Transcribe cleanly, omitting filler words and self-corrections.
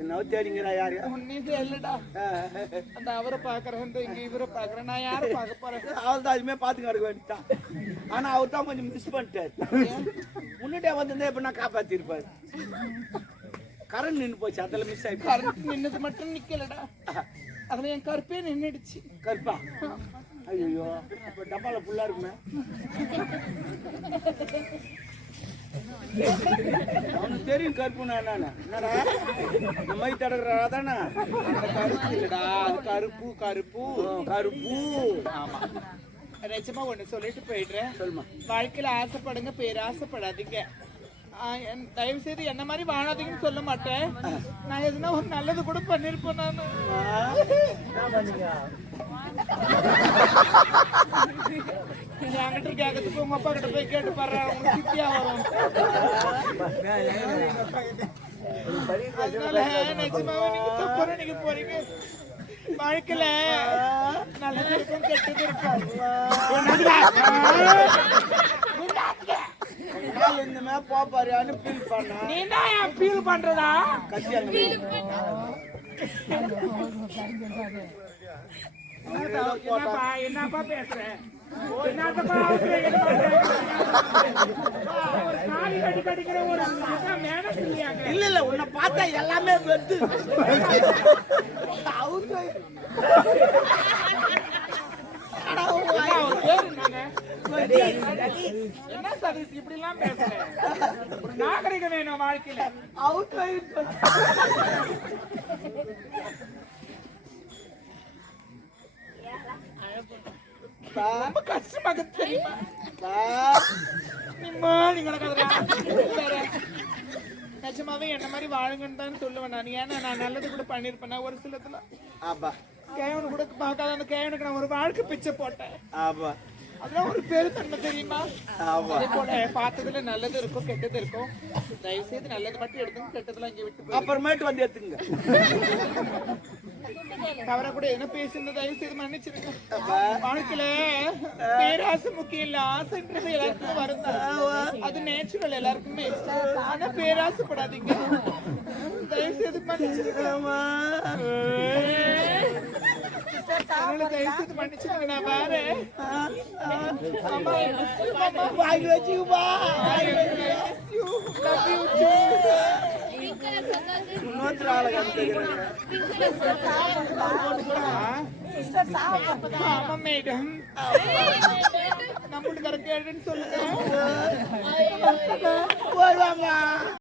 என்ன தேடிங்கிறா யாரு? உன்னையும் இல்லடா. அந்த அவரை பாக்குறேன், இங்க இவரை பாக்குறேன். நான் யாரை பார்க்க போறேன்? அவள் தான் அதுமே பாத்துக்க இருக்க வேண்டியதான். ஆனா அவர் தான் கொஞ்சம் மிஸ் பண்ணிட்டாரு. முன்னாடியே வந்திருந்தா எப்ப நான் காப்பாத்தி இருப்பாரு. கரண்ட் நின்று போச்சு, அதில் மிஸ் ஆகி. கரண்ட் நின்னது மட்டும் நிக்கலடா, அதுல என் கருப்பே நின்னுடுச்சு. கருப்பா? ஐயோ, இப்ப டப்பால ஃபுல்லா இருக்குமே. அவனுக்கு தெரியும் கருப்புனா என்னன்னு. என்னடா இந்த மை தடகுறா தானே? கருப்பு இல்லடா, அது கருப்பு கருப்பு கருப்பு. ஆமா, நிஜமா ஒண்ணு சொல்லிட்டு போயிடுறேன். சொல்லுமா. வாழ்க்கையில ஆசைப்படுங்க, பேராசைப்படாதீங்க. தயவு செய்து என்ன மாதிரி வாழாதீங்கன்னு சொல்ல மாட்டேன். நான் எதுனா ஒரு நல்லது கூட பண்ணிருப்பேன். நானு என்கிட்ட கேட்கறதுக்கு உங்க அப்பா கிட்ட போய் கேட்டு பாரு, உங்களுக்கு சித்தியா வரும். அதனால நிஜமாவே நீங்க தப்பு நீங்க போறீங்க. வாழ்க்கையில நல்லது இருக்கும், கெட்டது இருக்கும். இந்த போப்பாரு ஃபீல் பண்ண. நீ தான் ஃபீல் பண்றதா? கட்சி என்னப்பா பேசுற? இல்ல இல்ல, உன்னை பார்த்தா எல்லாமே வந்து என்ன சதீஷ் இப்படி எல்லாம் பேசுறேன்? ஒரு நாகரிகம் வேணும் வாழ்க்கையில. ரொம்ப கஷ்டமாக தெரியுமா? நிஜமாவே என்ன மாதிரி வாழுங்கன்னு தான் சொல்லுவேன் நான். ஏன்னா நான் நல்லது கூட பண்ணிருப்பேன் ஒரு சிலத்துல. கேவனு கூட பார்க்காத அந்த கேவனுக்கு நான் ஒரு வாழ்க்கை பிச்சை போட்டேன். அதெல்லாம் ஒரு பெருத்தன்மை தெரியுமா? அதே போல பார்த்ததுல நல்லது இருக்கும், கெட்டது இருக்கும். தயவு செய்து நல்லது மட்டும் எடுத்துங்க, கெட்டதுலாம் இங்க விட்டு அப்புறமேட்டு வந்து எடுத்துங்க. தவற கூட என்ன பேசுறது தயவு செய்து மன்னிச்சிருங்க. வாழ்க்கையில பேராசை முக்கியம் இல்ல, ஆசைன்றது எல்லாருக்குமே வரும். அது நேச்சுரல் எல்லாருக்குமே. ஆனா பேராசைப்படாதீங்க, தயவு செய்து மன்னிச்சிருங்க. தயவு செய்து மன்னிச்சிருங்க. நான் வரேன். வாங்கி வச்சுக்குமா. இன்னொருத்தர் ஆளை கண்டுக்கிறாங்க. ஆமா மேடம், நம்ம வீட்டுக்கார கேடுன்னு சொல்லுங்க.